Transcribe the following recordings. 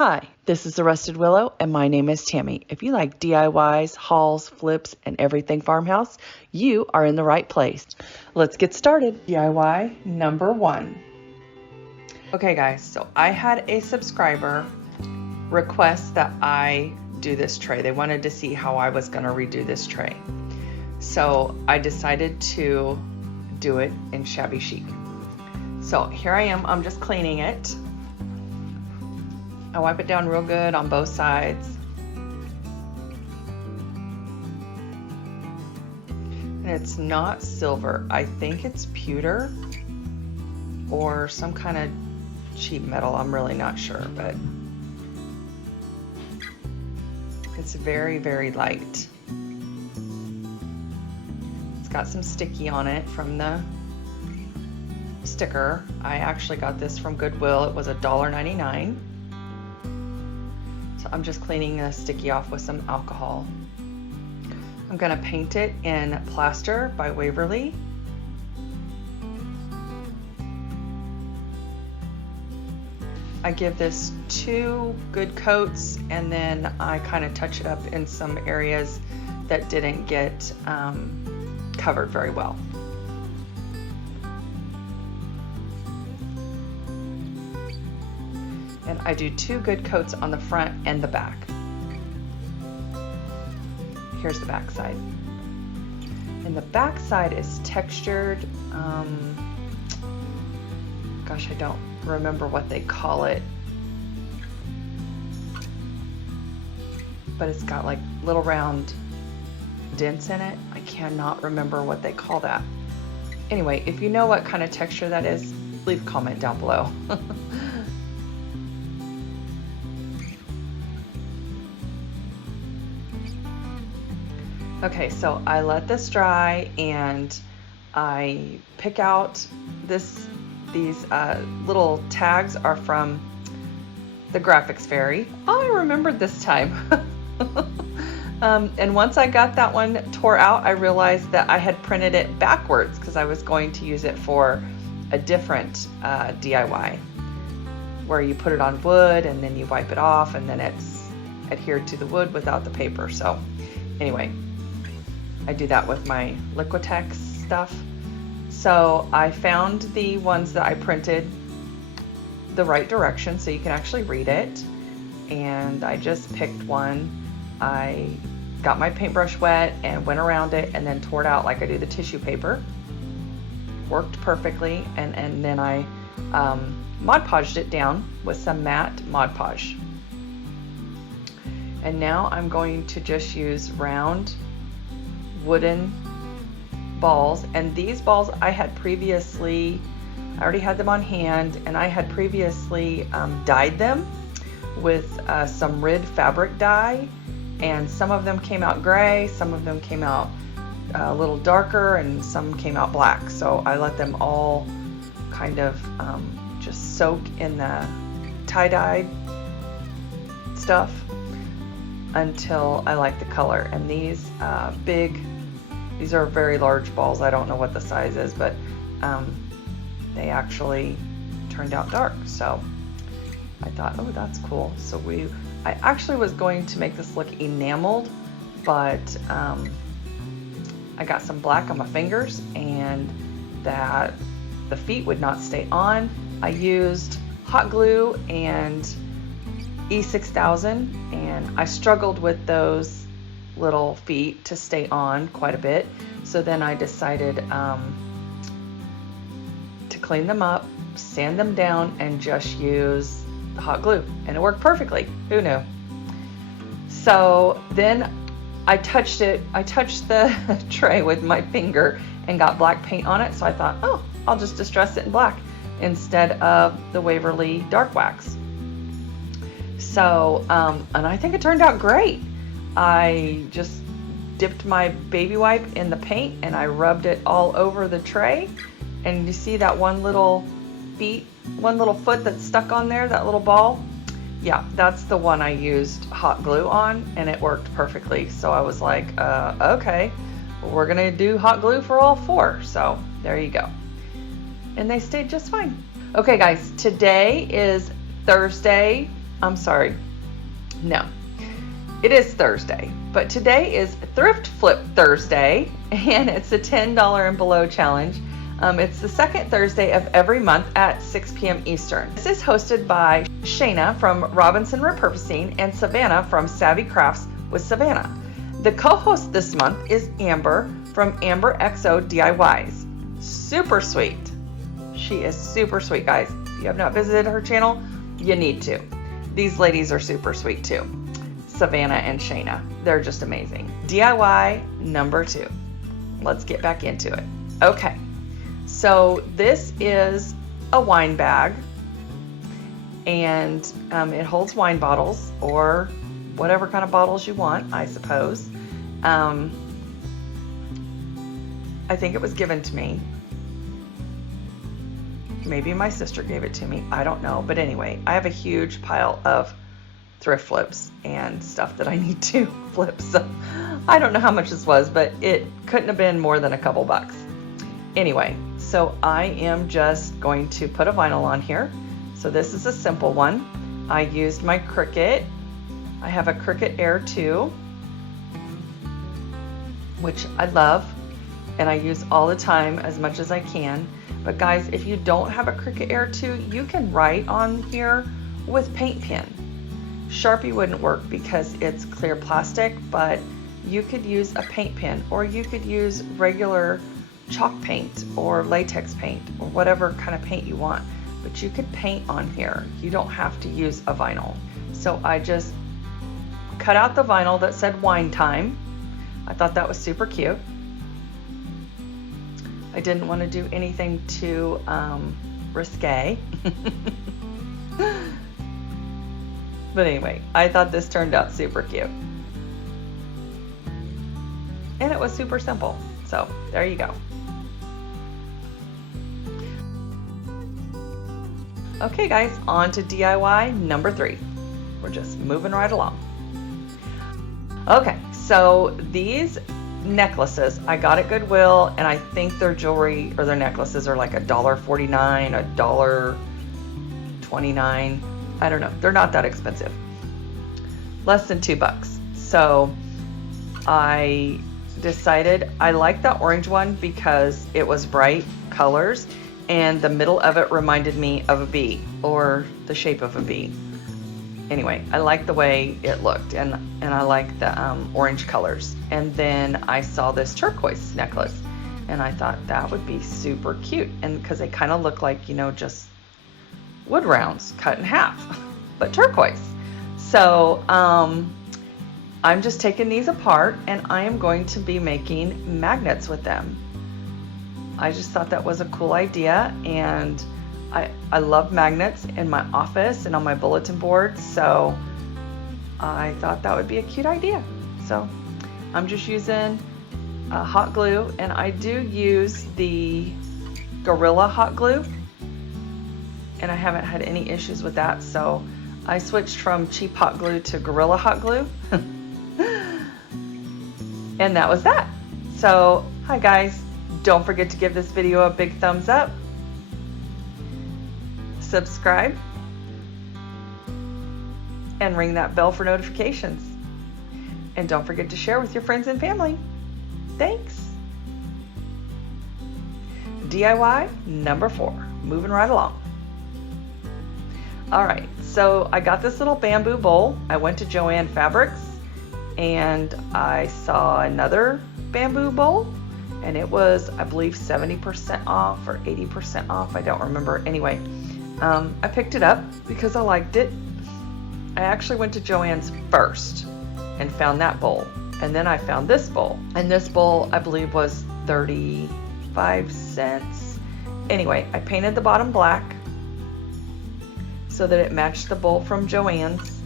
Hi, this is the Rusted Willow, and my name is Tammie. If you like DIYs, hauls, flips, and everything farmhouse, you are in the right place. Let's get started. DIY number 1. Okay guys, so I had a subscriber request that I do this tray. They wanted to see how I was going to redo this tray. So I decided to do it in Shabby Chic. So here I am, I'm just cleaning it. I wipe it down real good on both sides. And it's not silver. I think it's pewter or some kind of cheap metal. I'm really not sure, but it's very, very light. It's got some sticky on it from the sticker. I actually got this from Goodwill. It was $1.99. So I'm just cleaning the sticky off with some alcohol. I'm gonna paint it in Plaster by Waverly. I give this 2 good coats and then I kind of touch it up in some areas that didn't get covered very well. And I do 2 good coats on the front and the back. Here's the back side. And the back side is textured. Gosh, I don't remember what they call it. But it's got like little round dents in it. I cannot remember what they call that. Anyway, if you know what kind of texture that is, leave a comment down below. Okay, so I let this dry and I pick out these little tags are from the Graphics Fairy. Oh, I remembered this time. And once I got that one tore out, I realized that I had printed it backwards because I was going to use it for a different DIY where you put it on wood and then you wipe it off and then it's adhered to the wood without the paper. So anyway, I do that with my Liquitex stuff. So I found the ones that I printed the right direction so you can actually read it. And I just picked one. I got my paintbrush wet and went around it and then tore it out like I do the tissue paper. Worked perfectly. And then I Mod Podged it down with some matte Mod Podge. And now I'm going to just use round wooden balls, and these balls I had previously, I already had them on hand, and I had previously dyed them with some red fabric dye, and some of them came out gray, some of them came out a little darker, and some came out black. So I let them all kind of just soak in the tie-dye stuff until I like the color. And these these are very large balls. I don't know what the size is, but they actually turned out dark. So I thought, oh, that's cool. So I actually was going to make this look enameled, but I got some black on my fingers and that the feet would not stay on. I used hot glue and E6000, and I struggled with those little feet to stay on quite a bit. So then I decided to clean them up, sand them down, and just use the hot glue, and it worked perfectly. Who knew? So then I touched the tray with my finger and got black paint on it. So I thought, oh, I'll just distress it in black instead of the Waverly dark wax. So and I think it turned out great. I just dipped my baby wipe in the paint and I rubbed it all over the tray. And you see that one little foot that's stuck on there, that little ball? Yeah, that's the one I used hot glue on, and it worked perfectly. So I was like, okay, we're gonna do hot glue for all 4. So there you go. And they stayed just fine. Okay guys, today is Thursday, I'm sorry. No, it is Thursday, but today is Thrift Flip Thursday, and it's a $10 and below challenge. It's the second Thursday of every month at 6 p.m. Eastern. This is hosted by Shayna from Robinson Repurposing and Savannah from Savvy Crafts with Savannah. The co-host this month is Amber from Amber XO DIYs. Super sweet. She is super sweet, guys. If you have not visited her channel, you need to. These ladies are super sweet too. Savannah and Shayna. They're just amazing. DIY number 2. Let's get back into it. Okay. So this is a wine bag, and it holds wine bottles or whatever kind of bottles you want, I suppose. I think it was given to me. Maybe my sister gave it to me. I don't know. But anyway, I have a huge pile of thrift flips and stuff that I need to flip. So I don't know how much this was, but it couldn't have been more than a couple bucks. Anyway, so I am just going to put a vinyl on here. So this is a simple one. I used my Cricut. I have a Cricut Air 2, which I love, and I use all the time as much as I can. But guys, if you don't have a Cricut Air 2, you can write on here with paint pen. Sharpie wouldn't work because it's clear plastic, but you could use a paint pen, or you could use regular chalk paint or latex paint or whatever kind of paint you want. But you could paint on here. You don't have to use a vinyl. So I just cut out the vinyl that said wine time. I thought that was super cute. I didn't want to do anything too risque. But anyway, I thought this turned out super cute. And it was super simple. So there you go. Okay guys, on to DIY number 3. We're just moving right along. Okay, so these necklaces I got at Goodwill, and I think their jewelry or their necklaces are like $1.49, $1.29. I don't know. They're not that expensive. Less than $2. So I decided I liked the orange one because it was bright colors, and the middle of it reminded me of a bee, or the shape of a bee. Anyway, I liked the way it looked, and I liked the orange colors. And then I saw this turquoise necklace, and I thought that would be super cute, and because they kind of look like, you know, just wood rounds cut in half, but turquoise. So I'm just taking these apart, and I am going to be making magnets with them. I just thought that was a cool idea, and I love magnets in my office and on my bulletin boards, so I thought that would be a cute idea. So I'm just using hot glue, and I do use the Gorilla hot glue, and I haven't had any issues with that, so I switched from cheap hot glue to Gorilla hot glue. And that was that. So hi guys, don't forget to give this video a big thumbs up, subscribe, and ring that bell for notifications. And don't forget to share with your friends and family. Thanks. DIY number 4, moving right along. All right, so I got this little bamboo bowl. I went to Joann Fabrics, and I saw another bamboo bowl, and it was, I believe, 70% off or 80% off. I don't remember. Anyway, I picked it up because I liked it. I actually went to Joann's first and found that bowl, and then I found this bowl, and this bowl I believe was 35 cents. Anyway, I painted the bottom black so that it matched the bowl from Joann's.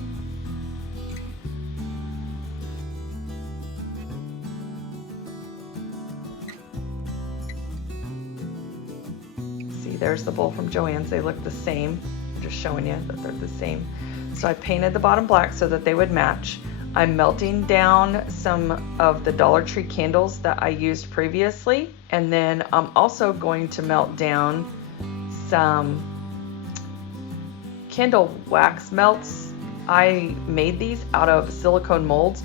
See, there's the bowl from Joann's. They look the same. I'm just showing you that they're the same. So I painted the bottom black so that they would match. I'm melting down some of the Dollar Tree candles that I used previously, and then I'm also going to melt down some candle wax melts I made these out of silicone molds.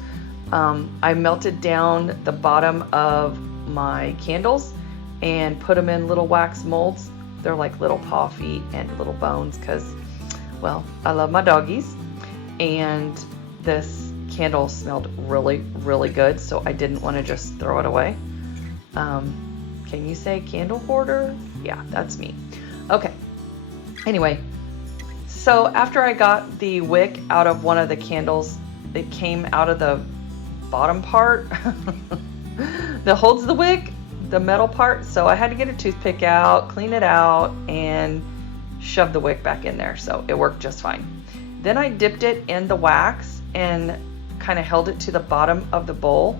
I melted down the bottom of my candles and put them in little wax molds. They're like little paw feet and little bones because, well, I love my doggies. And this candle smelled really, really good, so I didn't want to just throw it away. Can you say candle hoarder? Yeah, that's me. Okay. Anyway, so after I got the wick out of one of the candles, it came out of the bottom part that holds the wick, the metal part. So I had to get a toothpick out, clean it out, and shove the wick back in there. So it worked just fine. Then I dipped it in the wax and kind of held it to the bottom of the bowl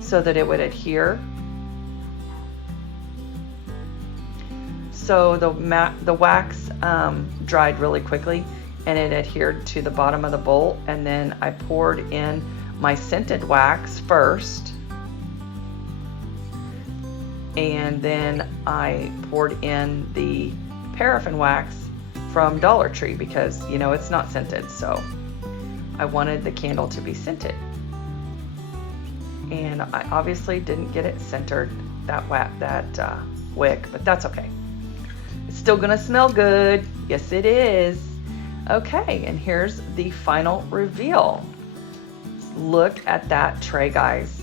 so that it would adhere. So the wax dried really quickly and it adhered to the bottom of the bowl. And then I poured in my scented wax first. And then I poured in the paraffin wax from Dollar Tree because, you know, it's not scented. So I wanted the candle to be scented. And I obviously didn't get it centered, that wick, but that's okay. It's still gonna smell good. Yes, it is. Okay, and here's the final reveal. Look at that tray, guys.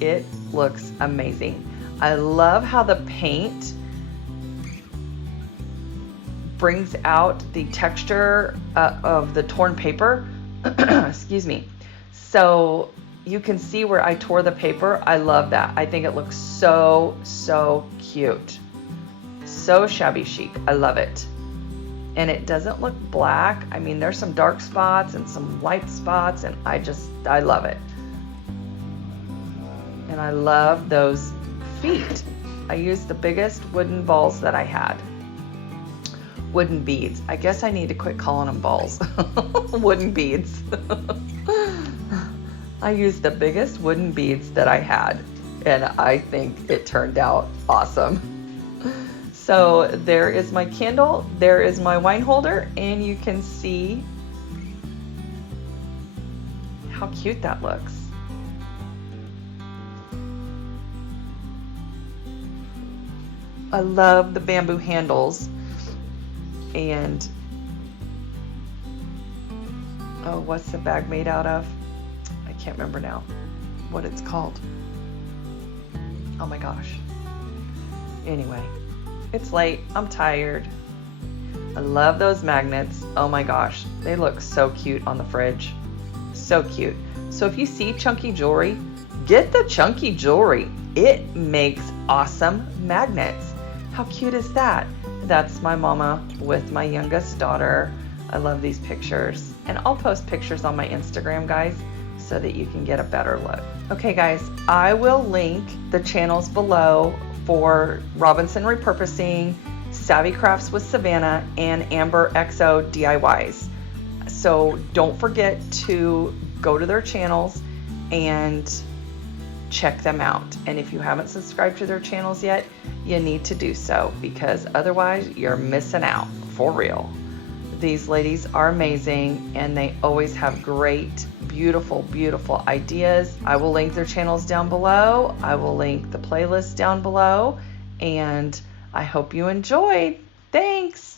It looks amazing. I love how the paint brings out the texture of the torn paper. Excuse me. So you can see where I tore the paper. I love that. I think it looks so, so cute. So shabby chic. I love it. And it doesn't look black. I mean, there's some dark spots and some light spots, and I love it. And I love those feet. I used the biggest wooden balls that I had. Wooden beads. I guess I need to quit calling them balls. Wooden beads. I used the biggest wooden beads that I had, and I think it turned out awesome. So there is my candle, there is my wine holder, and you can see how cute that looks. I love the bamboo handles. And oh, what's the bag made out of? I can't remember now what it's called. Oh my gosh. Anyway, it's late. I'm tired. I love those magnets. Oh my gosh, they look so cute on the fridge. So cute. So if you see chunky jewelry, get the chunky jewelry. It makes awesome magnets. How cute is that? That's my mama with my youngest daughter. I love these pictures. And I'll post pictures on my Instagram, guys, so that you can get a better look. Okay, guys, I will link the channels below for Robinson Repurposing, Savvy Crafts with Savannah, and Amber XO DIYs. So don't forget to go to their channels and check them out. And if you haven't subscribed to their channels yet, you need to do so, because otherwise you're missing out for real. These ladies are amazing, and they always have great, beautiful, beautiful ideas. I will link their channels down below. I will link the playlist down below, and I hope you enjoyed. Thanks.